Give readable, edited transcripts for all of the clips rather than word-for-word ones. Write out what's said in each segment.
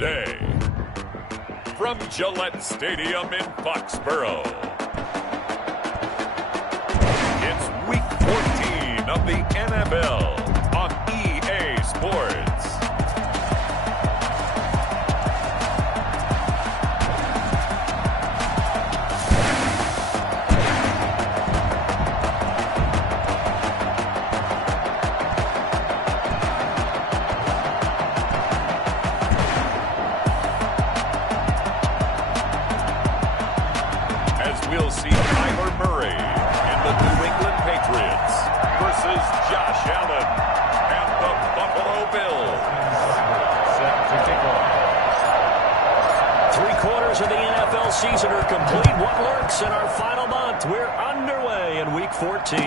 today. From Gillette Stadium in Foxborough, it's Week 14 of the NFL on EA Sports. We'll see Kyler Murray and the New England Patriots versus Josh Allen and the Buffalo Bills. Three-quarters of the NFL season are complete. What lurks in our final month? We're underway in Week 14.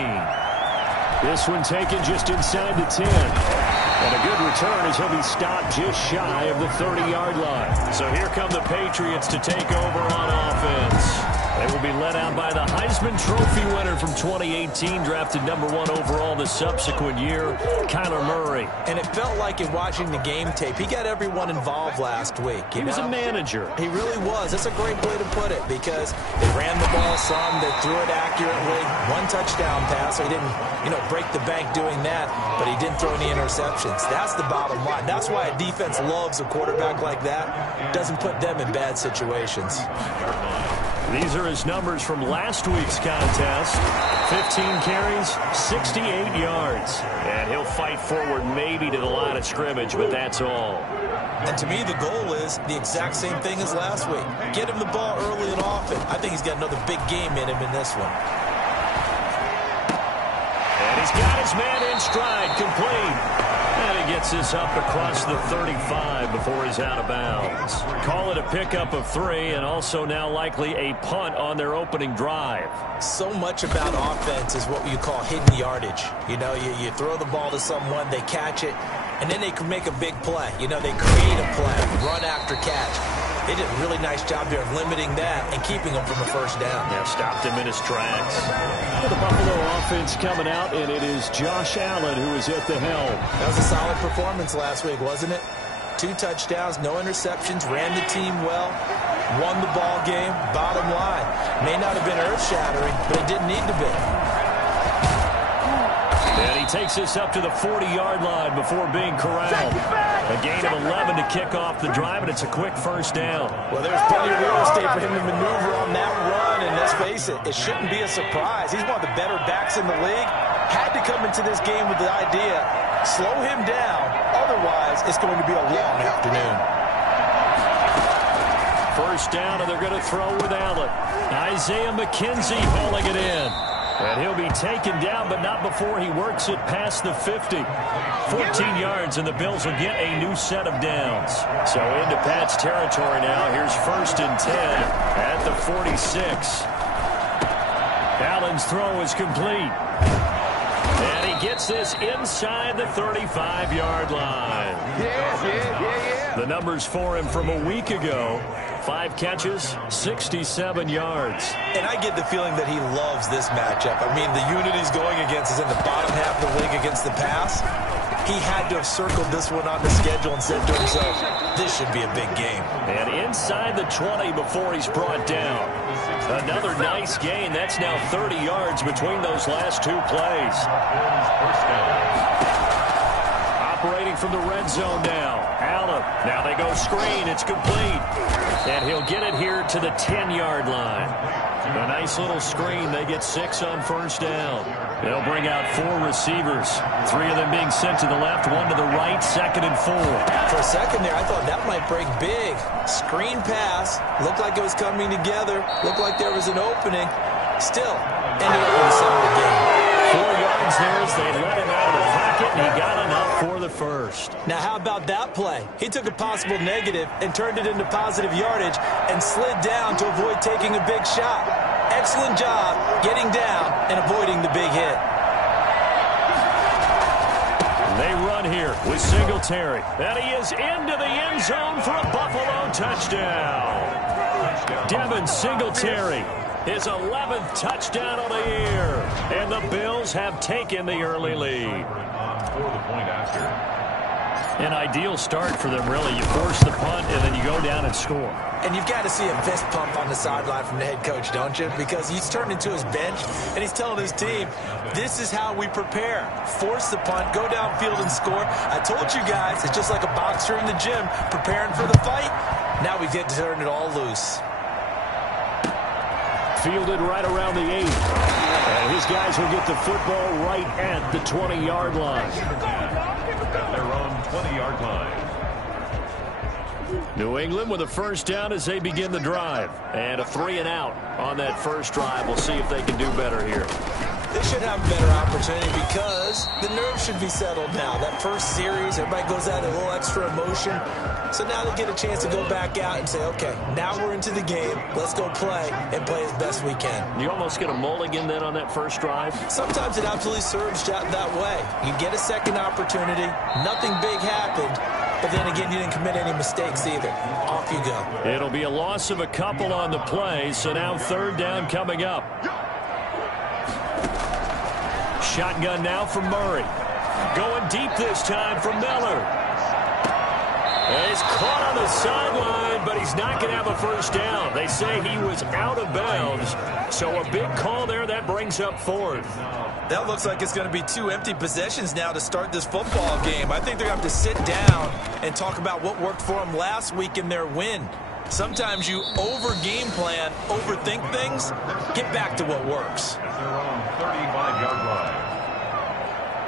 This one taken just inside the 10. And a good return as he'll be stopped just shy of the 30-yard line. So here come the Patriots to take over on offense. They will be led out by the Heisman Trophy winner from 2018, drafted #1 overall the subsequent year, Kyler Murray. And it felt like in watching the game tape, he got everyone involved last week. He was a manager. He really was. That's a great way to put it because they ran the ball some, they threw it accurately. One touchdown pass. So he didn't, break the bank doing that, but he didn't throw any interceptions. That's the bottom line. That's why a defense loves a quarterback like that. Doesn't put them in bad situations. These are his numbers from last week's contest. 15 carries, 68 yards. And he'll fight forward maybe to the line of scrimmage, but that's all. And to me, the goal is the exact same thing as last week. Get him the ball early and often. I think he's got another big game in him in this one. And he's got his man in stride, complete. And he gets this up across the 35 before he's out of bounds. Call it a pickup of 3 and also now likely a punt on their opening drive. So much about offense is what you call hidden yardage. You throw the ball to someone, they catch it, and then they can make a big play. They create a play, run after catch. They did a really nice job there of limiting that and keeping him from a first down. Yeah, stopped him in his tracks. Well, the Buffalo offense coming out, and it is Josh Allen who is at the helm. That was a solid performance last week, wasn't it? 2 touchdowns, no interceptions, ran the team well, won the ball game. Bottom line, may not have been earth-shattering, but it didn't need to be. And he takes this up to the 40-yard line before being corralled. A gain of 11 to kick off the drive, and it's a quick first down. Well, there's plenty of real estate for him to maneuver on that run, and let's face it, it shouldn't be a surprise. He's one of the better backs in the league. Had to come into this game with the idea, slow him down, otherwise it's going to be a long afternoon. First down, and they're going to throw with Allen. Isaiah McKenzie hauling it in. And he'll be taken down, but not before he works it past the 50. 14 yards, and the Bills will get a new set of downs. So into Pat's territory now. Here's 1st and 10 at the 46. Allen's throw is complete. And he gets this inside the 35-yard line. The numbers for him from a week ago. 5 catches, 67 yards. And I get the feeling that he loves this matchup. I mean, the unit he's going against is in the bottom half of the league against the pass. He had to have circled this one on the schedule and said to himself, this should be a big game. And inside the 20 before he's brought down. Another nice gain. That's now 30 yards between those last 2 plays. Operating from the red zone now. Allen. Now they go screen. It's complete. And he'll get it here to the 10-yard line. A nice little screen. They get 6 on first down. They'll bring out 4 receivers. 3 of them being sent to the left, 1 to the right, 2nd and 4. For a second there, I thought that might break big. Screen pass. Looked like it was coming together. Looked like there was an opening. Still, ended up with a solid game. 4 yards there as they let him out of the pocket, and he got enough for the first. Now, how about that play? He took a possible negative and turned it into positive yardage and slid down to avoid taking a big shot. Excellent job getting down and avoiding the big hit. They run here with Singletary. And he is into the end zone for a Buffalo touchdown. Devin Singletary, his 11th touchdown of the year. And the Bills have taken the early lead. For the point after. An ideal start for them, really. You force the punt, and then you go down and score. And you've got to see a fist pump on the sideline from the head coach, don't you? Because he's turned into his bench, and he's telling his team, this is how we prepare. Force the punt, go downfield and score. I told you guys, it's just like a boxer in the gym preparing for the fight. Now we get to turn it all loose. Fielded right around the 8. And his guys will get the football right at the 20-yard line. At their own 20-yard line. New England with a first down as they begin the drive. And a 3-and-out on that first drive. We'll see if they can do better here. They should have a better opportunity because the nerves should be settled now. That first series, everybody goes out a little extra emotion. So now they get a chance to go back out and say, okay, now we're into the game. Let's go play and play as best we can. You almost get a mulligan then on that first drive? Sometimes it absolutely serves that way. You get a second opportunity. Nothing big happened. But then again, you didn't commit any mistakes either. Off you go. It'll be a loss of a couple on the play. So now third down coming up. Shotgun now from Murray. Going deep this time from Miller. And he's caught on the sideline, but he's not going to have a first down. They say he was out of bounds. So a big call there. That brings up fourth. That looks like it's going to be 2 empty possessions now to start this football game. I think they're going to have to sit down and talk about what worked for them last week in their win. Sometimes you over-game plan, overthink things. Get back to what works. At their own 35-yard line.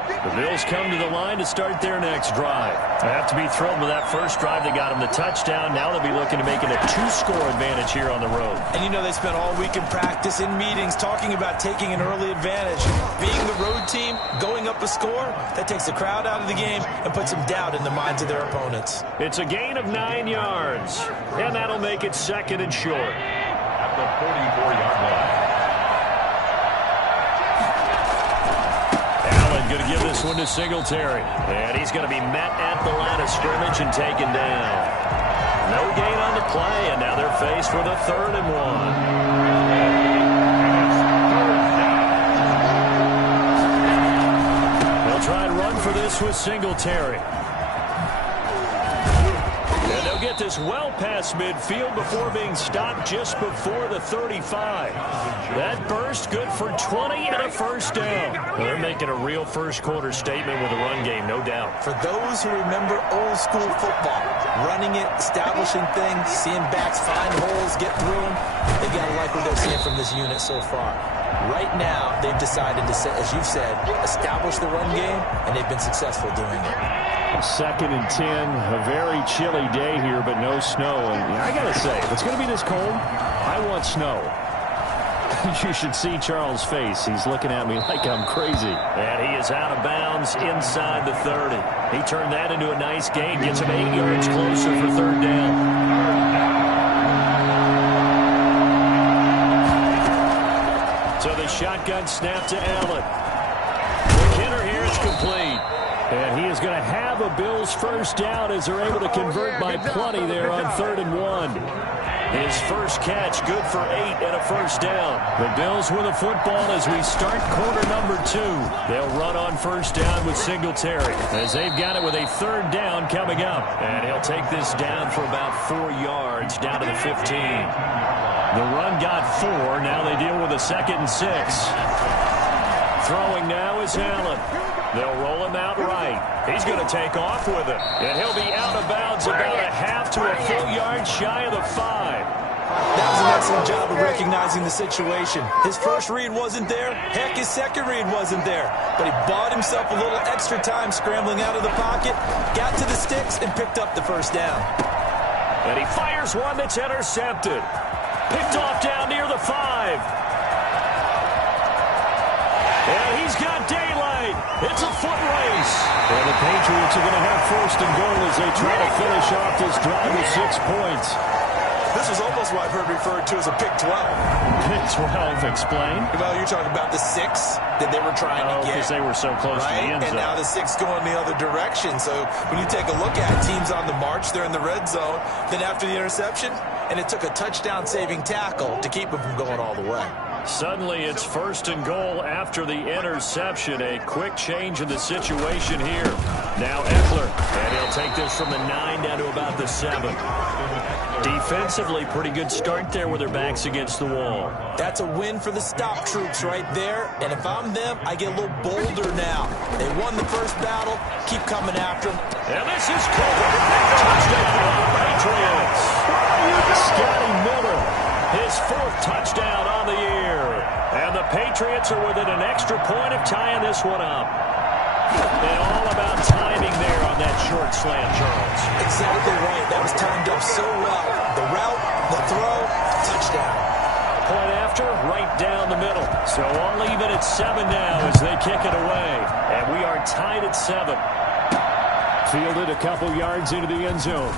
The Bills come to the line to start their next drive. They have to be thrilled with that first drive. They got them the touchdown. Now they'll be looking to make it a 2-score advantage here on the road. And you know they spent all week in practice, in meetings, talking about taking an early advantage. Being the road team, going up a score, that takes the crowd out of the game and puts some doubt in the minds of their opponents. It's a gain of 9 yards, and that'll make it second and short. At the 44-yard line. Going to give this one to Singletary. And he's going to be met at the line of scrimmage and taken down. No gain on the play, and now they're faced with a 3rd and 1. They'll try and run for this with Singletary. And they'll get this well past midfield before being stopped just before the 35. That burst good for 20 and a first down. Well, they're making a real first-quarter statement with a run game, no doubt. For those who remember old-school football, running it, establishing things, seeing backs find holes, get through them, they've got to like what they're seeing from this unit so far. Right now, they've decided to, as you've said, establish the run game, and they've been successful doing it. 2nd and 10, a very chilly day here, but no snow. And I got to say, if it's going to be this cold, I want snow. You should see Charles' face. He's looking at me like I'm crazy. And he is out of bounds inside the 30. He turned that into a nice gain, gets him 8 yards closer for third down. So the shotgun snap to Allen. McKinnon here is complete. And he is going to have a Bills first down as they're able to convert by plenty there on 3rd and 1. His first catch, good for 8 and a first down. The Bills with a football as we start quarter number 2. They'll run on first down with Singletary as they've got it with a 3rd down coming up. And he'll take this down for about 4 yards down to the 15. The run got 4. Now they deal with a 2nd and 6. Throwing now is Allen. They'll roll him out right. He's going to take off with it. And he'll be out of bounds about a half to a full yard shy of the 5. That was an excellent job of recognizing the situation. His first read wasn't there. Heck, his second read wasn't there. But he bought himself a little extra time scrambling out of the pocket, got to the sticks, and picked up the first down. And he fires one that's intercepted. Picked off down near the 5. And he's got daylight. It's a foot race. And the Patriots are going to have 1st and goal as they try to finish off this drive with 6 points. This was almost what I've heard referred to as a pick 12. Pick 12, explain. Well, you're talking about the 6 that they were trying to get. Because they were so close to the end zone. And now the 6 going the other direction. So when you take a look at it, teams on the march, they're in the red zone. Then after the interception, and it took a touchdown-saving tackle to keep them from going all the way. Suddenly it's 1st and goal after the interception. A quick change in the situation here. Now Eckler, and he'll take this from the 9 down to about the 7. Defensively, pretty good start there with their backs against the wall. That's a win for the stop troops right there. And if I'm them, I get a little bolder now. They won the first battle. Keep coming after them. And this is caught. Touchdown, Patriots. Scotty Miller, his 4th touchdown on the year. And the Patriots are within an extra point of tying this one up. And all about timing there on that short slant, Charles. Exactly right. That was timed up so well. The route, the throw, touchdown. Point after, right down the middle. So all even at 7 now as they kick it away. And we are tied at 7. Fielded a couple yards into the end zone.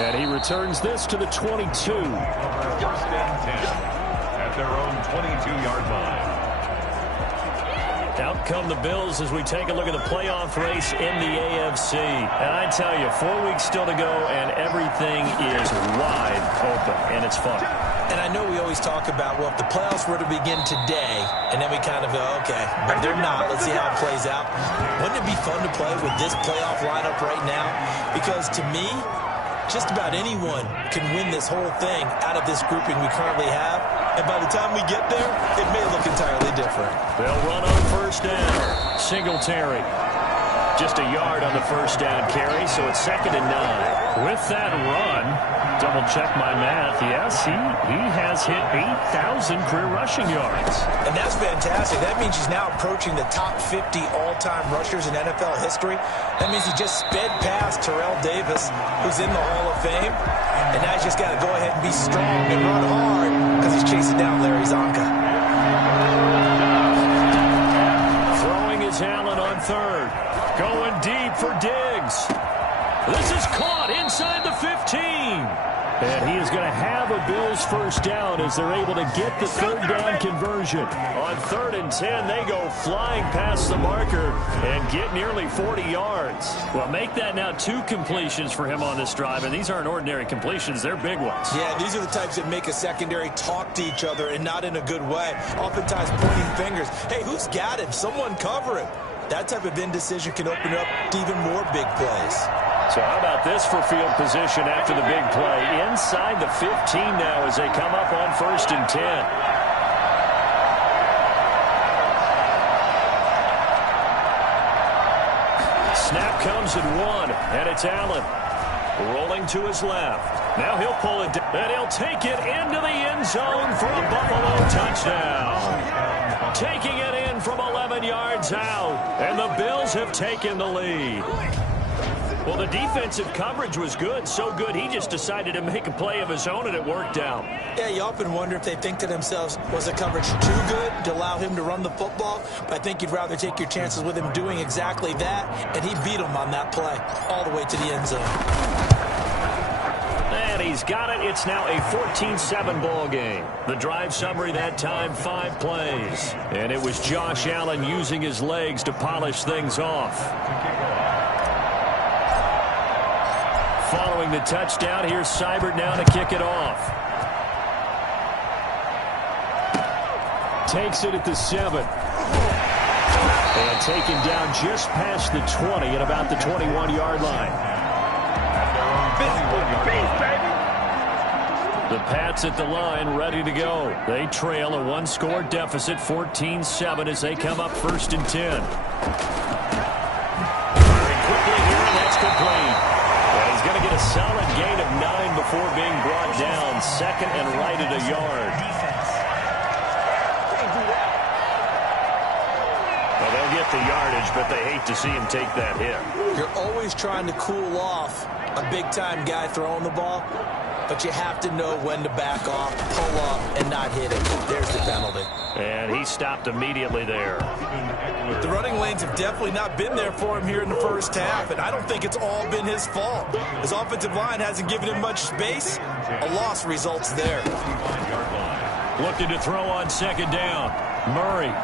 And he returns this to the 22. 1st and 10 at their own 22-yard line. Out come the Bills as we take a look at the playoff race in the AFC. And I tell you, 4 weeks still to go, and everything is wide open, and it's fun. And I know we always talk about, well, if the playoffs were to begin today, and then we kind of go, okay, but they're not. Let's see how it plays out. Wouldn't it be fun to play with this playoff lineup right now? Because to me, just about anyone can win this whole thing out of this grouping we currently have. And by the time we get there, it may look entirely different. They'll run on 1st down. Singletary. Just a yard on the 1st down carry, so it's 2nd and 9. With that run, double check my math. Yes, he has hit 8,000 career rushing yards. And that's fantastic. That means he's now approaching the top 50 all-time rushers in NFL history. That means he just sped past Terrell Davis, who's in the Hall of Fame. And now he's just got to go ahead and be strong and run hard because he's chasing down Larry Zonka. Throwing is Allen on 3rd. Going deep for Diggs. This is caught inside the 15. And he is going to have a Bills 1st down as they're able to get the 3rd down conversion. On 3rd and 10, they go flying past the marker and get nearly 40 yards. Well, make that now 2 completions for him on this drive, and these aren't ordinary completions. They're big ones. Yeah, these are the types that make a secondary talk to each other and not in a good way. Oftentimes pointing fingers. Hey, who's got him? Someone cover him. That type of indecision can open up to even more big plays. So how about this for field position after the big play? Inside the 15 now as they come up on 1st and 10. Snap comes at 1, and it's Allen. Rolling to his left. Now he'll pull it down, and he'll take it into the end zone for a Buffalo touchdown. Taking it in from 11 yards out, and the Bills have taken the lead. Well, the defensive coverage was good, so good he just decided to make a play of his own, and it worked out. Yeah, you often wonder if they think to themselves, was the coverage too good to allow him to run the football? But I think you'd rather take your chances with him doing exactly that, and he beat him on that play all the way to the end zone. And he's got it. It's now a 14-7 ball game. The drive summary that time, 5 plays. And it was Josh Allen using his legs to polish things off. Following the touchdown, here's Seibert now to kick it off. Takes it at the 7. And taken down just past the 20 at about the 21-yard line. The Pats at the line, ready to go. They trail a 1-score deficit, 14-7 as they come up 1st and 10. Very quickly here, and that's complete. And he's going to get a solid gain of 9 before being brought down. 2nd and right at a yard. Well, they'll get the yardage, but they hate to see him take that hit. You're always trying to cool off a big-time guy throwing the ball, but you have to know when to back off, pull up, and not hit it. There's the penalty. And he stopped immediately there. The running lanes have definitely not been there for him here in the first half, and I don't think it's all been his fault. His offensive line hasn't given him much space. A loss results there. Looking to throw on 2nd down. Murray.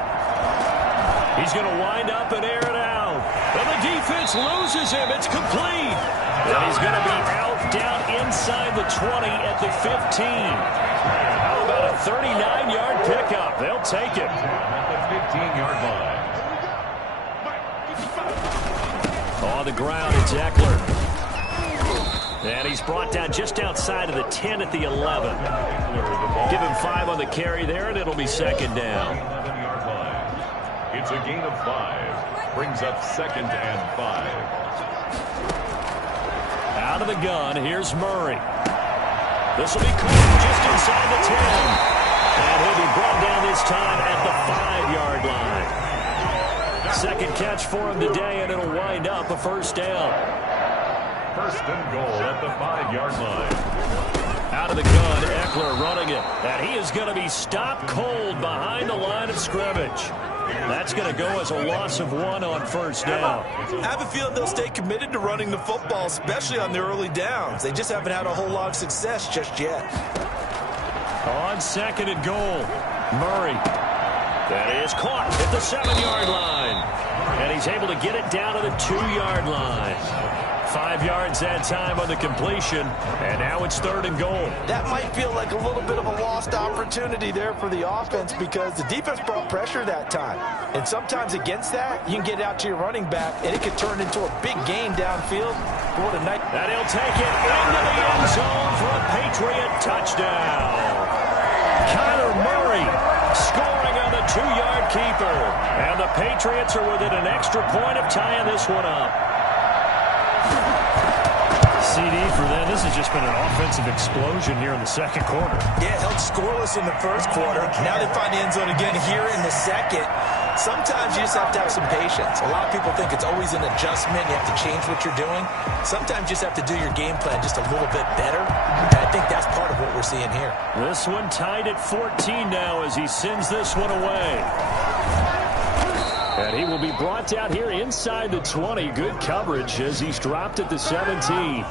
He's going to wind up and air it out. And the defense loses him. It's complete. And he's going to be out down inside the 20 at the 15. How about a A 39-yard pickup. They'll take it. At the 15-yard line. On the ground, it's Eckler. And he's brought down just outside of the 10 at the 11. Give him 5 on the carry there, and it'll be second down. 11-yard line. It's a gain of 5. Brings up 2nd and 5. Out of the gun, here's Murray. This will be caught just inside the 10. And he'll be brought down this time at the 5-yard line. Second catch for him today, and it'll wind up a first down. First and goal at the 5-yard line. Out of the gun, Eckler running it. And he is going to be stopped cold behind the line of scrimmage. That's going to go as a loss of 1 on first down. I have a feeling they'll stay committed to running the football, especially on their early downs. They just haven't had a whole lot of success just yet. On second and goal, Murray. That is caught at the 7-yard line. And he's able to get it down to the 2-yard line. 5 yards that time on the completion, and now it's third and goal. That might feel like a little bit of a lost opportunity there for the offense because the defense brought pressure that time. And sometimes against that, you can get out to your running back, and it could turn into a big gain downfield. What a night. And he'll take it into the end zone for a Patriot touchdown. Kyler Murray scoring on the 2-yard keeper. And the Patriots are within an extra point of tying this one up. CD for them. This has just been an offensive explosion here in the second quarter. Yeah, held scoreless in the first quarter. Now they find the end zone again here in the second. Sometimes you just have to have some patience. A lot of people think it's always an adjustment. You have to change what you're doing. Sometimes you just have to do your game plan just a little bit better. And I think that's part of what we're seeing here. This one tied at 14 now as he sends this one away. And he will be brought down here inside the 20. Good coverage as he's dropped at the 17.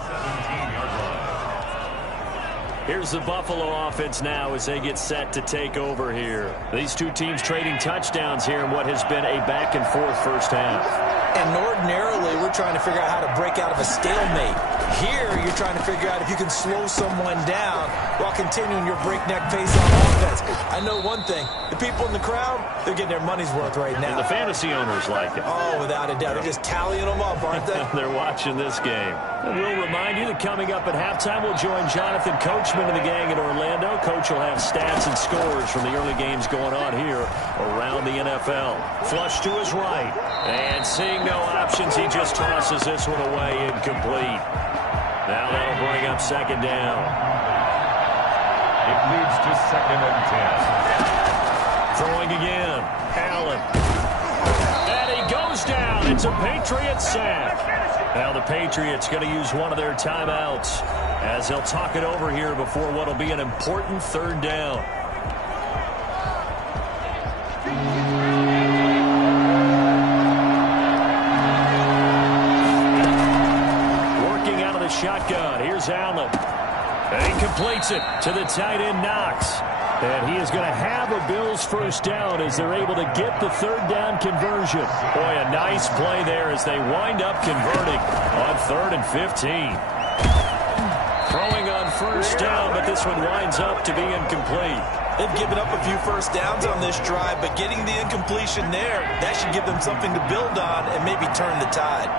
Here's the Buffalo offense now as they get set to take over here. These two teams trading touchdowns here in what has been a back-and-forth first half. And ordinarily, we're trying to figure out how to break out of a stalemate. Here, you're trying to figure out if you can slow someone down while continuing your breakneck pace on offense. I know one thing. The people in the crowd, they're getting their money's worth right now. And the fantasy owners like it. Oh, without a doubt. They're just tallying them up, aren't they? They're watching this game. And we'll remind you that coming up at halftime, we'll join Jonathan Coachman and the gang in Orlando. Coach will have stats and scores from the early games going on here around the NFL. Flush to his right. And seeing no options, he just tosses this one away incomplete. Now that'll bring up second down. It leads to 2nd and 10. Throwing again. Allen. And he goes down. It's a Patriot sack. Now the Patriots going to use one of their timeouts as they'll talk it over here before what will be an important third down. Working out of the shotgun. Here's Allen. And he completes it to the tight end Knox. And he is going to have a Bills first down as they're able to get the third down conversion. Boy, a nice play there as they wind up converting on 3rd and 15. Throwing on first down, but this one winds up to be incomplete. They've given up a few first downs on this drive, but getting the incompletion there, that should give them something to build on and maybe turn the tide.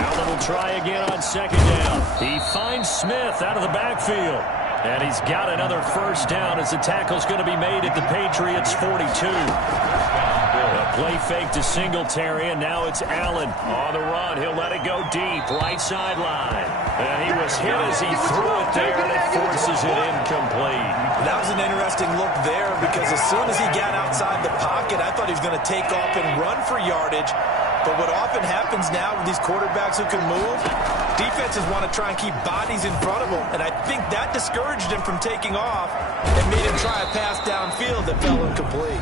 Allen will try again on second down. He finds Smith out of the backfield. And he's got another first down as the tackle's going to be made at the Patriots' 42. A play fake to Singletary, and now it's Allen on the run. He'll let it go deep, right sideline. And he was hit as he threw it there, and it forces it incomplete. That was an interesting look there because as soon as he got outside the pocket, I thought he was going to take off and run for yardage. But what often happens now with these quarterbacks who can move, defenses want to try and keep bodies in front of them. And I think that discouraged him from taking off and made him try a pass downfield that fell incomplete.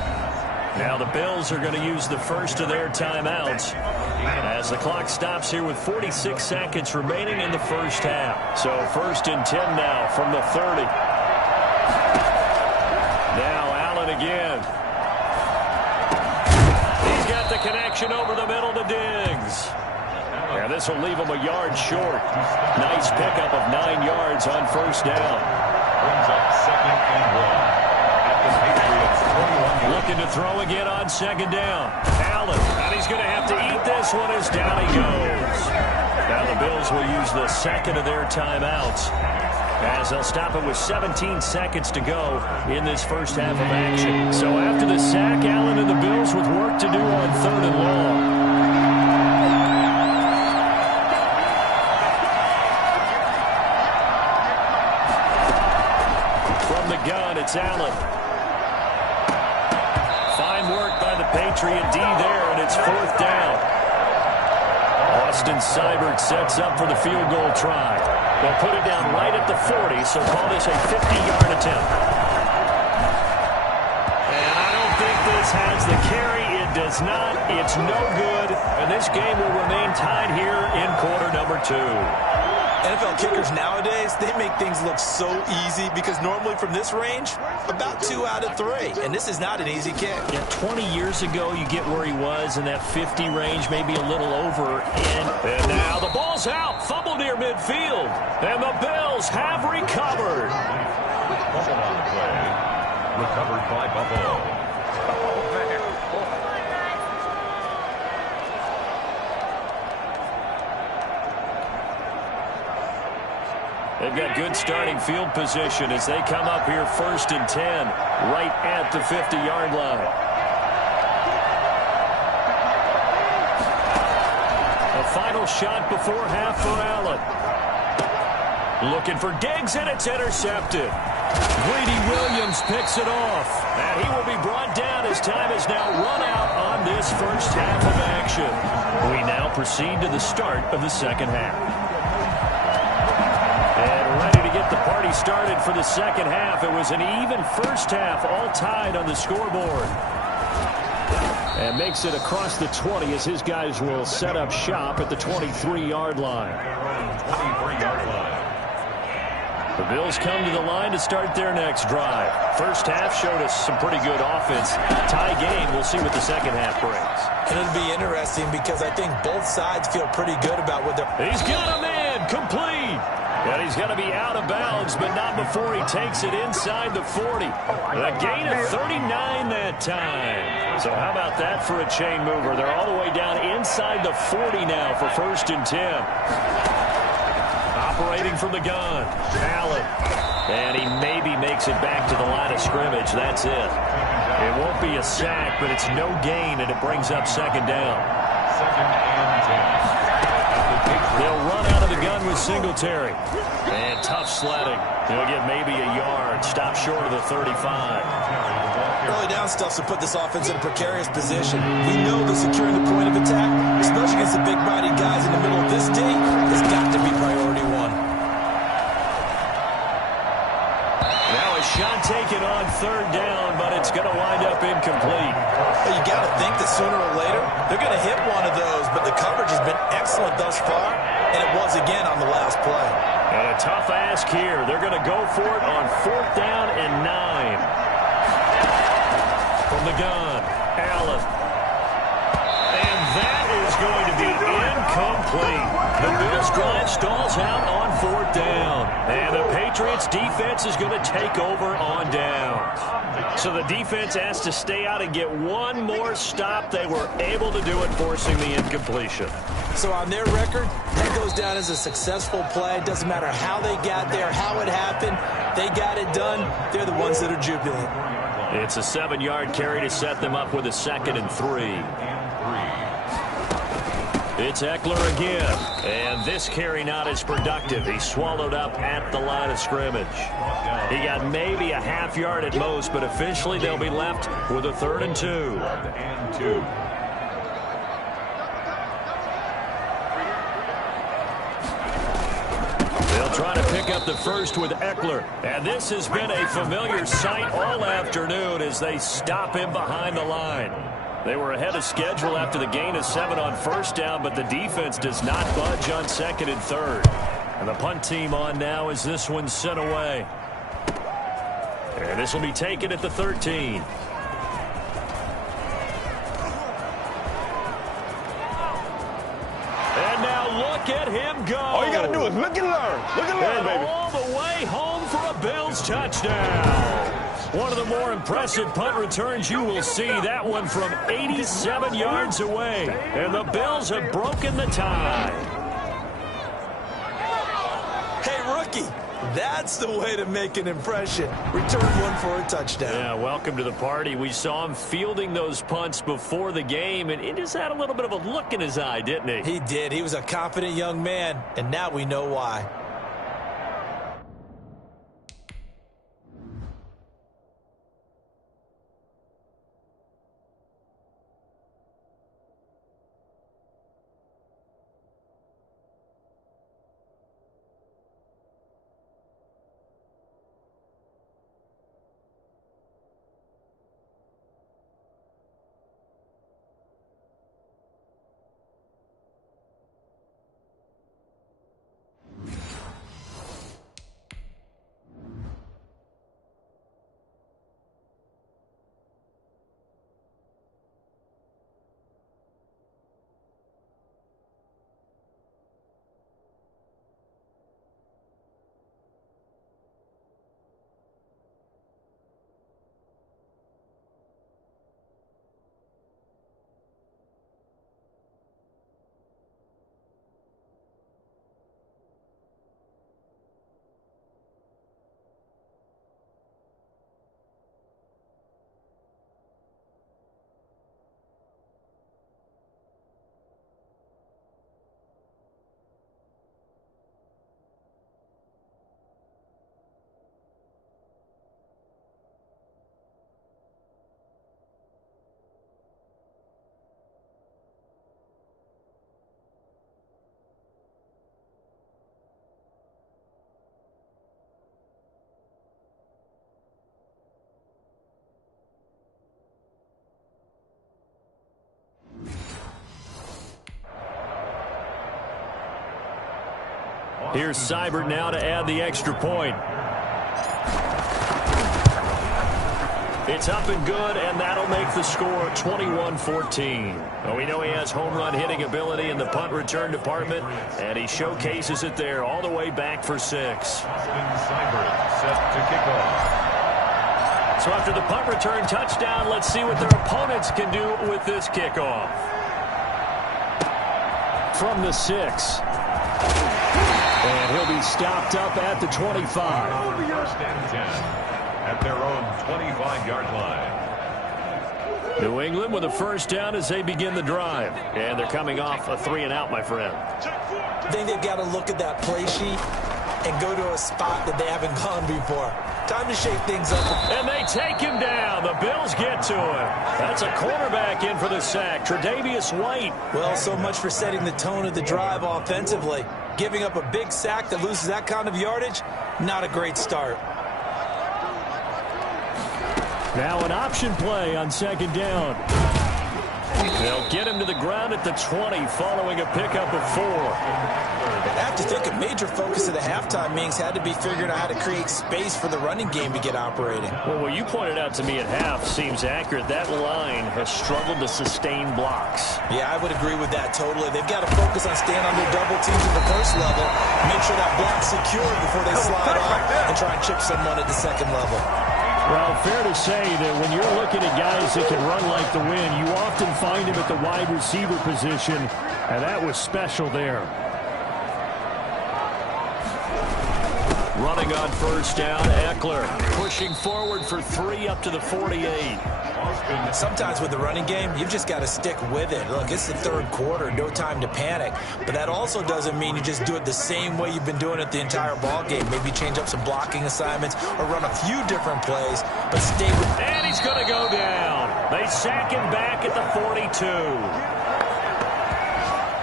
Now the Bills are going to use the first of their timeouts as the clock stops here with 46 seconds remaining in the first half. So 1st and 10 now from the 30. Now Allen again. He's got the connection over the middle to Diggs. And this will leave him a yard short. Nice pickup of 9 yards on first down. Brings up Looking to throw again on second down. Allen, and he's going to have to eat this one as down he goes. Now the Bills will use the second of their timeouts as they'll stop it with 17 seconds to go in this first half of action. So after the sack, Allen and the Bills with work to do on third and long. From the gun, it's Allen. Fine work by the Patriot D there, and it's fourth down. Austin Seibert sets up for the field goal try. They'll put it down right at the 40, so call this a 50-yard attempt. And I don't think this has the carry. It does not. It's no good. And this game will remain tied here in quarter number 2. NFL kickers nowadays, they make things look so easy because normally from this range, about 2 out of 3. And this is not an easy kick. Yeah, 20 years ago, you get where he was in that 50 range, maybe a little over. And now the ball's out. Fumble near midfield. And the Bills have recovered. Fumble on the play. Recovered by Buffalo. They've got good starting field position as they come up here first and 10, right at the 50-yard line. A final shot before half for Allen. Looking for Diggs, and it's intercepted. Greedy Williams picks it off, and he will be brought down as time is now run out on this first half of action. We now proceed to the start of the second half. And ready to get the party started for the second half. It was an even first half, all tied on the scoreboard. And makes it across the 20 as his guys will set up shop at the 23-yard line. 23-yard line. The Bills come to the line to start their next drive. First half showed us some pretty good offense. Tie game, we'll see what the second half brings. And it'll be interesting because I think both sides feel pretty good about what they're... He's got a man, complete. And he's going to be out of bounds, but not before he takes it inside the 40. A gain of 39 that time. So how about that for a chain mover? They're all the way down inside the 40 now for first and 10. Operating from the gun, Allen. And he maybe makes it back to the line of scrimmage. That's it. It won't be a sack, but it's no gain, and it brings up second down. Second and 10. They'll run out of the gun with Singletary. And tough sledding. He'll get maybe a yard. Stop short of the 35. Early down stuff to put this offense in a precarious position. We know that securing the point of attack, especially against the big-bodied guys in the middle of this D, has got to be priority one. Now a shot taken on third down, but it's going to wind up incomplete. Well, you got to think that sooner or later they're going to hit one of those, but the coverage has been excellent thus far, and it was again on the last play. And a tough ask here. They're going to go for it on fourth down and 9. From the gun, Allen. And that is going to be incomplete. The Bills drive stalls out on fourth down. And the Patriots defense is going to take over on downs. So the defense has to stay out and get one more stop. They were able to do it, forcing the incompletion. So on their record, that goes down as a successful play. Doesn't matter how they got there, how it happened. They got it done. They're the ones that are jubilant. It's a 7-yard carry to set them up with a 2nd and 3. It's Eckler again. And this carry not as productive. He swallowed up at the line of scrimmage. He got maybe a half yard at most, but officially they'll be left with a 3rd and 2. They'll try to pick up the first with Eckler. And this has been a familiar sight all afternoon as they stop him behind the line. They were ahead of schedule after the gain of 7 on first down, but the defense does not budge on 2nd and 3rd. And the punt team on now as this one's sent away. And this will be taken at the 13. And now look at him go. All you got to do is look and learn. Look and learn, baby. All the way home for a Bills touchdown. One of the more impressive punt returns you will see. That one from 87 yards away. And the Bills have broken the tie. Hey, rookie, that's the way to make an impression. Return one for a touchdown. Yeah, welcome to the party. We saw him fielding those punts before the game, and he just had a little bit of a look in his eye, didn't he? He did. He was a confident young man, and now we know why. Here's Seibert now to add the extra point. It's up and good, and that'll make the score 21-14. Well, we know he has home run hitting ability in the punt return department, and he showcases it there all the way back for 6. Seibert set to kick off. So after the punt return touchdown, let's see what their opponents can do with this kickoff. From the 6. And he'll be stopped up at the 25. First and 10 at their own 25-yard line. New England with a first down as they begin the drive. And they're coming off a 3-and-out, my friend. I think they've got to look at that play sheet and go to a spot that they haven't gone before. Time to shake things up. And they take him down. The Bills get to him. That's a cornerback in for the sack, Tre'Davious White. Well, so much for setting the tone of the drive offensively. Giving up a big sack that loses that kind of yardage, not a great start. Now an option play on second down. They'll get him to the ground at the 20 following a pickup of 4. I have to think a major focus of the halftime meetings had to be figuring out how to create space for the running game to get operating. Well, what you pointed out to me at half seems accurate. That line has struggled to sustain blocks. Yeah, I would agree with that totally. They've got to focus on staying under double teams at the first level, make sure that block's secured before they slide off and try and chip someone at the second level. Well, fair to say that when you're looking at guys that can run like the wind, you often find him at the wide receiver position, and that was special there. Running on first down, Eckler pushing forward for 3 up to the 48. Sometimes with the running game, you've just got to stick with it. Look, it's the third quarter, no time to panic. But that also doesn't mean you just do it the same way you've been doing it the entire ball game. Maybe change up some blocking assignments or run a few different plays, but stay with it. And he's going to go down. They sack him back at the 42.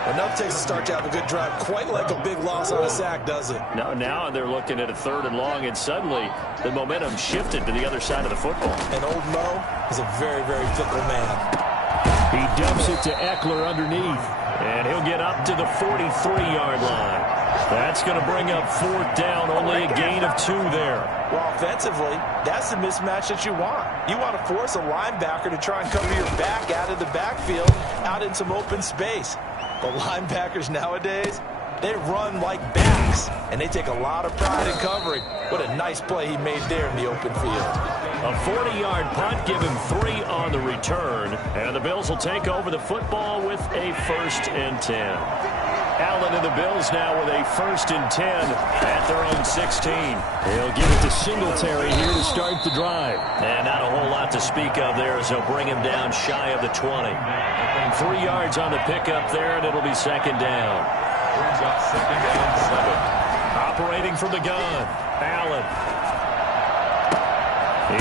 Enough takes a start to have a good drive. Quite like a big loss on a sack, does it? No, now they're looking at a 3rd and long, and suddenly the momentum shifted to the other side of the football. And old Mo is a very, very fickle man. He dumps it to Eckler underneath, and he'll get up to the 43-yard line. That's going to bring up 4th down, only a gain of 2 there. Well, offensively, that's the mismatch that you want. You want to force a linebacker to try and cover your back out of the backfield, out in some open space. The linebackers nowadays, they run like backs, and they take a lot of pride in covering. What a nice play he made there in the open field. A 40-yard punt, give him 3 on the return. And the Bills will take over the football with a 1st and 10. Allen and the Bills now with a 1st and 10 at their own 16. They'll give it to Singletary here to start the drive. And not a whole lot to speak of there as they'll bring him down shy of the 20. 3 yards on the pickup there, and it'll be 2nd down. Brings up 2nd and 7. Operating from the gun, Allen.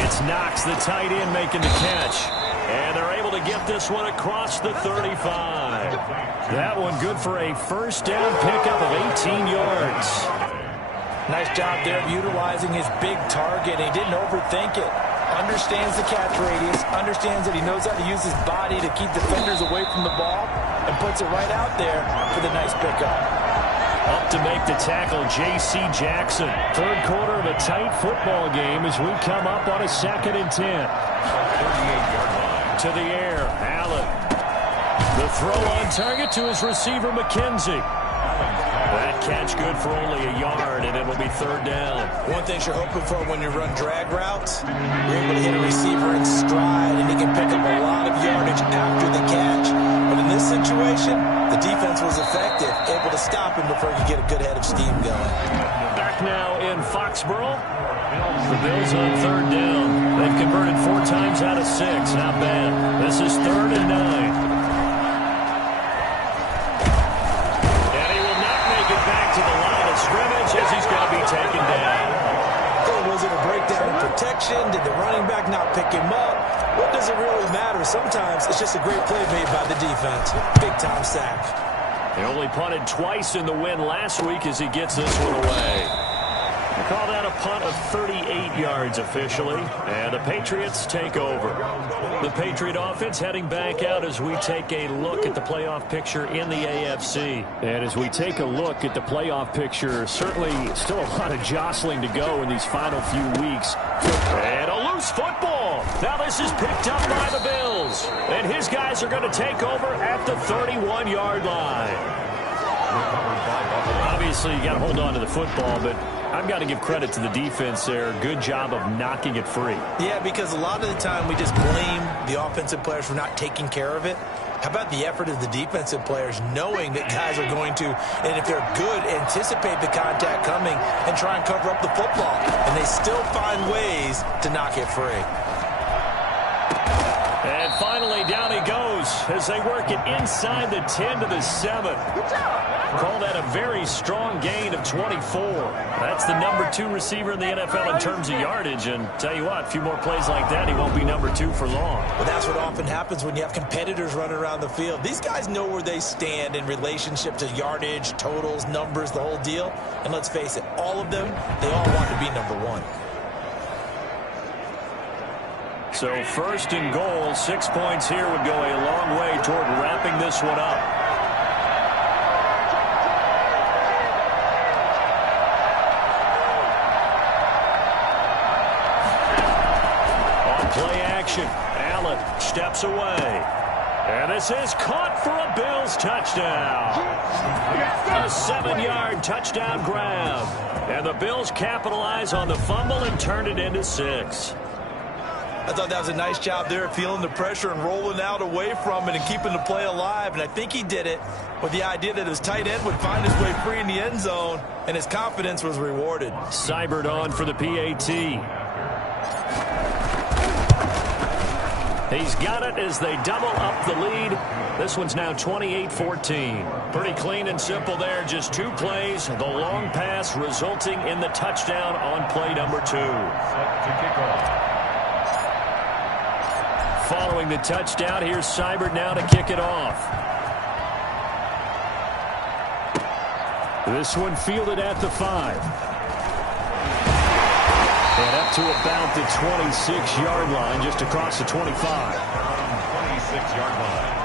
It's Knox, the tight end, making the catch. And they're able to get this one across the 35. That one good for a 1st down pickup of 18 yards. Nice job there of utilizing his big target. He didn't overthink it. Understands the catch radius. Understands that he knows how to use his body to keep defenders away from the ball. And puts it right out there for the nice pickup. Up to make the tackle, J.C. Jackson. 3rd quarter of a tight football game as we come up on a 2nd and 10. 38-yard line. To the air, Allen. The throw on target to his receiver, McKenzie. That catch good for only a yard, and it'll be 3rd down. One thing you're hoping for when you run drag routes, you're able to hit a receiver in stride, and he can pick up a lot of yardage after the catch. But in this situation, the defense was effective, able to stop him before he could get a good head of steam going. Back now in Foxborough. The Bills on 3rd down. They've converted 4 times out of 6. Not bad. This is 3rd and 9. Scrimmage as he's going to be taken down. Hey, was it a breakdown in protection? Did the running back not pick him up? What does it really matter? Sometimes it's just a great play made by the defense. Big-time sack. He only punted twice in the win last week as he gets this one away. They call that a punt of 38 yards officially, and the Patriots take over. The Patriot offense heading back out as we take a look at the playoff picture in the AFC. And as we take a look at the playoff picture, certainly still a lot of jostling to go in these final few weeks. And a loose football. Now this is picked up by the Bills. And his guys are going to take over at the 31-yard line. Obviously, you got to hold on to the football, but I've got to give credit to the defense there. Good job of knocking it free. Yeah, because a lot of the time we just blame the offensive players for not taking care of it. How about the effort of the defensive players knowing that guys are going to, and if they're good, anticipate the contact coming and try and cover up the football. And they still find ways to knock it free. And finally, down he goes as they work it inside the 10 to the 7. Call that a very strong gain of 24. That's the number 2 receiver in the NFL in terms of yardage. And tell you what, a few more plays like that, he won't be number 2 for long. Well, that's what often happens when you have competitors running around the field. These guys know where they stand in relationship to yardage, totals, numbers, the whole deal. And let's face it, all of them, they all want to be number 1. So 1st and goal, 6 points here would go a long way toward wrapping this one up. On play action, Allen steps away. And this is caught for a Bills touchdown. A 7-yard touchdown grab. And the Bills capitalize on the fumble and turn it into 6. I thought that was a nice job there, feeling the pressure and rolling out away from it and keeping the play alive. And I think he did it with the idea that his tight end would find his way free in the end zone, and his confidence was rewarded. Seibert on for the PAT. He's got it as they double up the lead. This one's now 28-14. Pretty clean and simple there. Just 2 plays. The long pass resulting in the touchdown on play number 2. Set to kick off. Following the touchdown, here's Seibert now to kick it off. This one fielded at the 5. And up to about the 26-yard line, just across the 25. 26-yard line.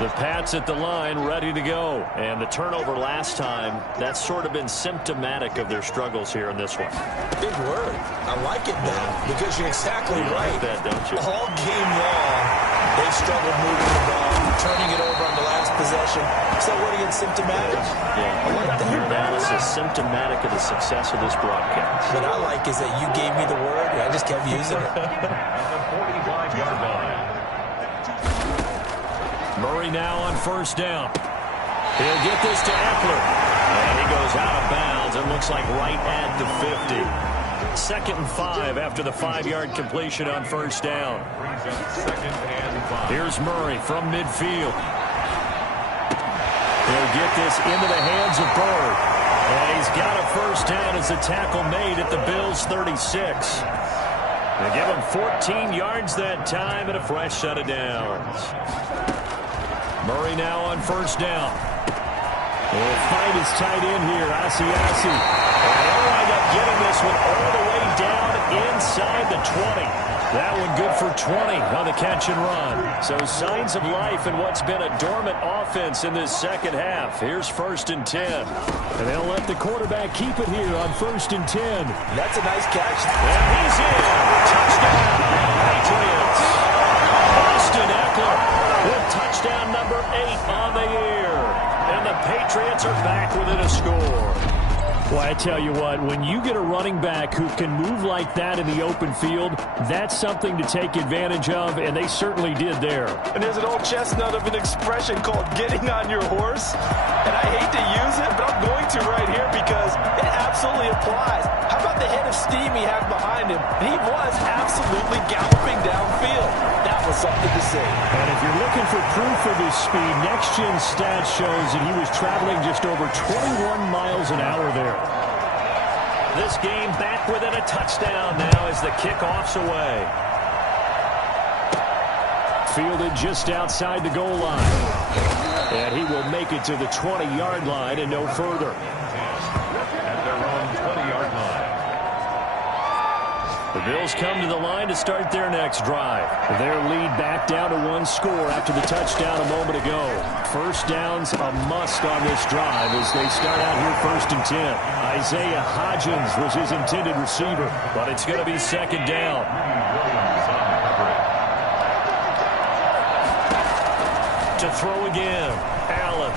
The Pats at the line, ready to go. And the turnover last time, that's sort of been symptomatic of their struggles here in this one. Big word. I like it now because you're exactly right. You like that, don't you? All game long, they've struggled moving the ball, turning it over on the last possession. So what are you symptomatic? Yeah, I like the analysis, symptomatic of the success of this broadcast. What I like is that you gave me the word, and I just kept using it. At the 45-yard line. Murray now on first down. He'll get this to Eckler. And he goes out of bounds and looks like right at the 50. 2nd and 5 after the 5-yard completion on first down. Second and 5. Here's Murray from midfield. He'll get this into the hands of Bird. And he's got a first down as the tackle made at the Bills' 36. They give him 14 yards that time and a fresh set of downs. Murray now on first down. He'll find his tight end here, Asiasi. And he'll wind up getting this one all the way down inside the 20. That one good for 20 on the catch and run. So signs of life in what's been a dormant offense in this second half. Here's 1st and 10. And they'll let the quarterback keep it here on 1st and 10. That's a nice catch. And he's in. Touchdown, Patriots. Austin Eckler with touchdown number 8 on the year. And the Patriots are back within a score. Well, I tell you what, when you get a running back who can move like that in the open field, that's something to take advantage of, and they certainly did there. And there's an old chestnut of an expression called getting on your horse. And I hate to use it, but I'm going to right here because it absolutely applies. How about the head of steam he had behind him? And he was absolutely galloping downfield. That was something to see. And if you're looking for proof of his speed, Next Gen Stats shows that he was traveling just over 21 miles an hour there. This game back within a touchdown now as the kickoff's away. Fielded just outside the goal line. And he will make it to the 20-yard line and no further. At their own 20-yard line. The Bills come to the line to start their next drive. Their lead back down to 1 score after the touchdown a moment ago. First down's a must on this drive as they start out here 1st and 10. Isaiah Hodgins was his intended receiver, but it's going to be 2nd down. To throw again, Allen.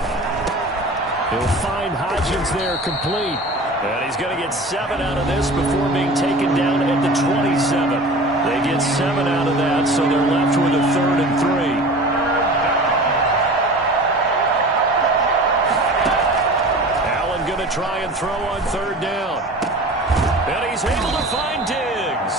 He'll find Hodgins there complete. And he's going to get 7 out of this before being taken down at the 27. They get 7 out of that, so they're left with a 3rd and 3. Allen going to try and throw on 3rd down. And he's able to find Diggs.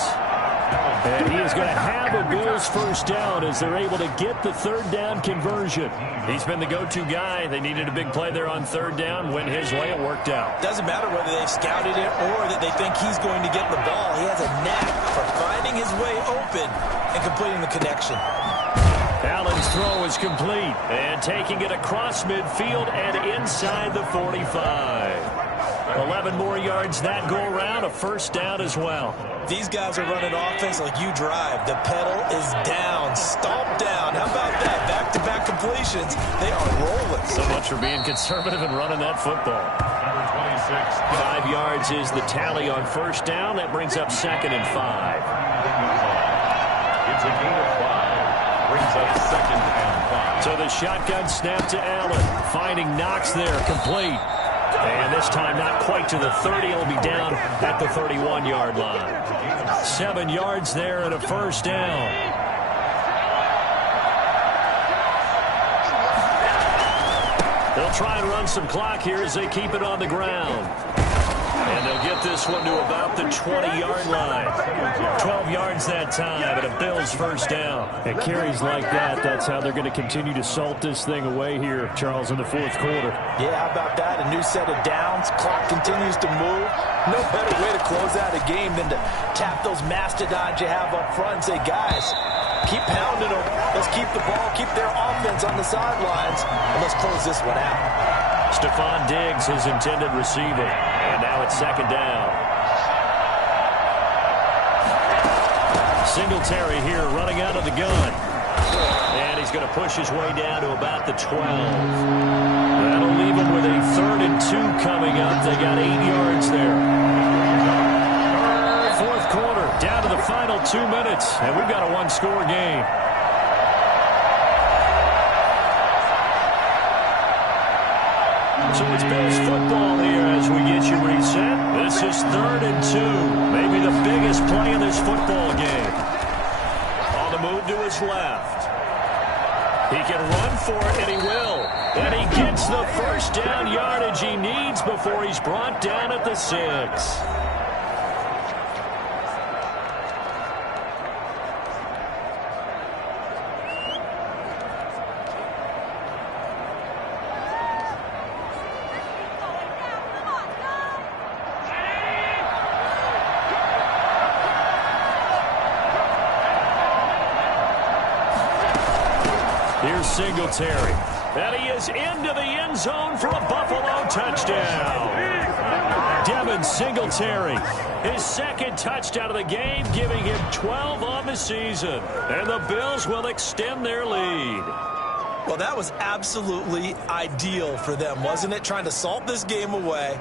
And he is going to have a Bills first down as they're able to get the 3rd down conversion. He's been the go-to guy. They needed a big play there on 3rd down. Went his way, it worked out. Doesn't matter whether they've scouted it or that they think he's going to get the ball. He has a knack for finding his way open and completing the connection. Allen's throw is complete. And taking it across midfield and inside the 45. 11 more yards that go around, a first down as well. These guys are running offense like you drive. The pedal is down, stomped down. How about that? Back-to-back completions. They are rolling. So much for being conservative and running that football. Number 26. 5 yards is the tally on first down. That brings up 2nd and 5. It's a gain of 5. Brings up 2nd and 5. So the shotgun snap to Allen. Finding Knox there, complete. And this time not quite to the 30. It'll be down at the 31-yard line. 7 yards there and a first down. They'll try and run some clock here as they keep it on the ground. And they'll get this one to about the 20-yard line. 12 yards that time, and a Bills first down. And carries like that, that's how they're going to continue to salt this thing away here, Charles, in the 4th quarter. Yeah, how about that? A new set of downs. Clock continues to move. No better way to close out a game than to tap those mastodons you have up front and say, guys, keep pounding them. Let's keep the ball, keep their offense on the sidelines, and let's close this one out. Stephon Diggs, his intended receiver. And now it's 2nd down. Singletary here running out of the gun. And he's going to push his way down to about the 12. That'll leave him with a 3rd and 2 coming up. They got 8 yards there. 4th quarter, down to the final 2 minutes. And we've got a 1-score game. So it's Bills football here as we get you reset. This is 3rd and 2. Maybe the biggest play in this football game. On the move to his left. He can run for it, and he will. And he gets the first down yardage he needs before he's brought down at the 6. Here's Singletary. And he is into the end zone for a Buffalo touchdown. Devin Singletary, his 2nd touchdown of the game, giving him 12 on the season. And the Bills will extend their lead. Well, that was absolutely ideal for them, wasn't it? Trying to salt this game away.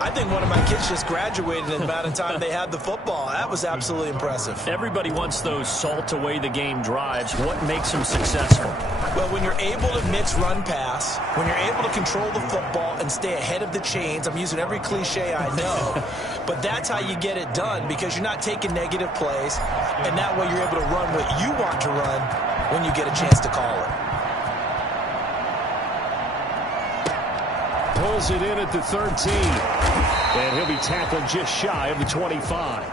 I think one of my kids just graduated in the amount of time they had the football. That was absolutely impressive. Everybody wants those salt-away-the-game drives. What makes them successful? Well, when you're able to mix run-pass, when you're able to control the football and stay ahead of the chains, I'm using every cliche I know, but that's how you get it done because you're not taking negative plays, and that way you're able to run what you want to run when you get a chance to call it. Pulls it in at the 13. And he'll be tackled just shy of the 25.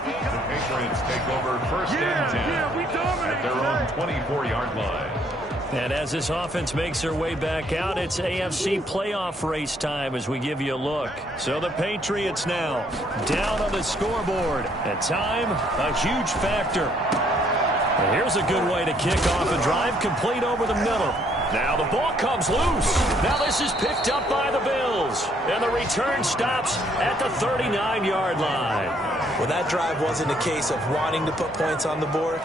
The Patriots take over 1st and 10 at their own 24-yard line. And as this offense makes their way back out, it's AFC playoff race time as we give you a look. So the Patriots now down on the scoreboard. At time, a huge factor. And here's a good way to kick off a drive complete over the middle. Now the ball comes loose. Now this is picked up by the Bills. And the return stops at the 39-yard line. Well, that drive wasn't a case of wanting to put points on the board.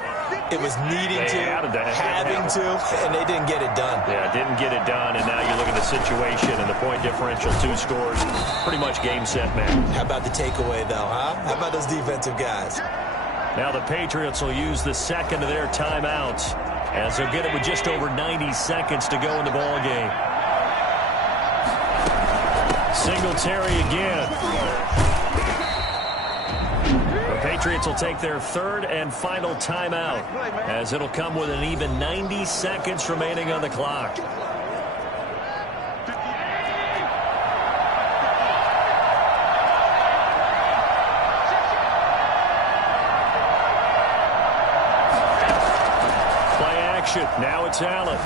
It was needing to, having to, and they didn't get it done. Yeah, didn't get it done, and now you look at the situation and the point differential, 2 scores, pretty much game, set, man. How about the takeaway, though, huh? How about those defensive guys? Now the Patriots will use the 2nd of their timeouts as they'll get it with just over 90 seconds to go in the ball game. Singletary again. The Patriots will take their 3rd and final timeout as it'll come with an even 90 seconds remaining on the clock. Now it's Allen.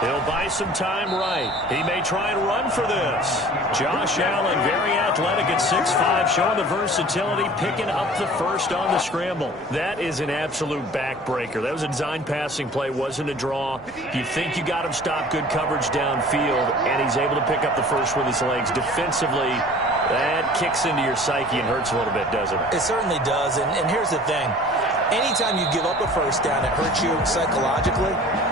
He'll buy some time right. He may try and run for this. Josh Allen, very athletic at 6'5", showing the versatility, picking up the first on the scramble. That is an absolute backbreaker. That was a design passing play, wasn't a draw. You think you got him stopped, good coverage downfield, and he's able to pick up the first with his legs. Defensively, that kicks into your psyche and hurts a little bit, doesn't it? It certainly does, and here's the thing. Anytime you give up a first down, it hurts you psychologically,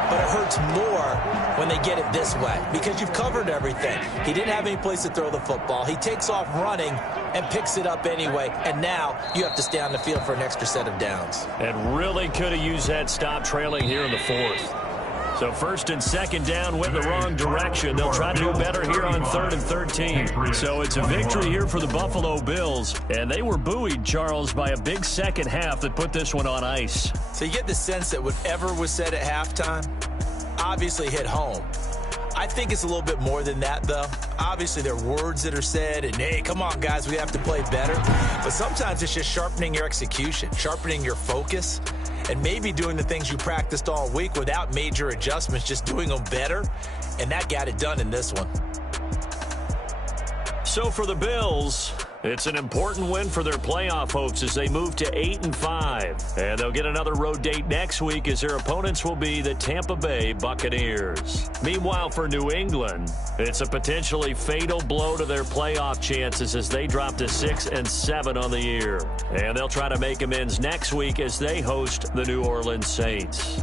but it hurts more when they get it this way because you've covered everything. He didn't have any place to throw the football. He takes off running and picks it up anyway, and now you have to stay on the field for an extra set of downs. And really could have used that stop trailing here in the 4th. So 1st and 2nd down went the wrong direction. They'll try to do better here on 3rd and 13. So it's a victory here for the Buffalo Bills. And they were buoyed, Charles, by a big second half that put this one on ice. So you get the sense that whatever was said at halftime obviously hit home. I think it's a little bit more than that, though. Obviously, there are words that are said, and, hey, come on, guys, we have to play better. But sometimes it's just sharpening your execution, sharpening your focus, and maybe doing the things you practiced all week without major adjustments, just doing them better, and that got it done in this one. So for the Bills, it's an important win for their playoff hopes as they move to 8-5. And they'll get another road date next week as their opponents will be the Tampa Bay Buccaneers. Meanwhile, for New England, it's a potentially fatal blow to their playoff chances as they drop to 6-7 on the year. And they'll try to make amends next week as they host the New Orleans Saints.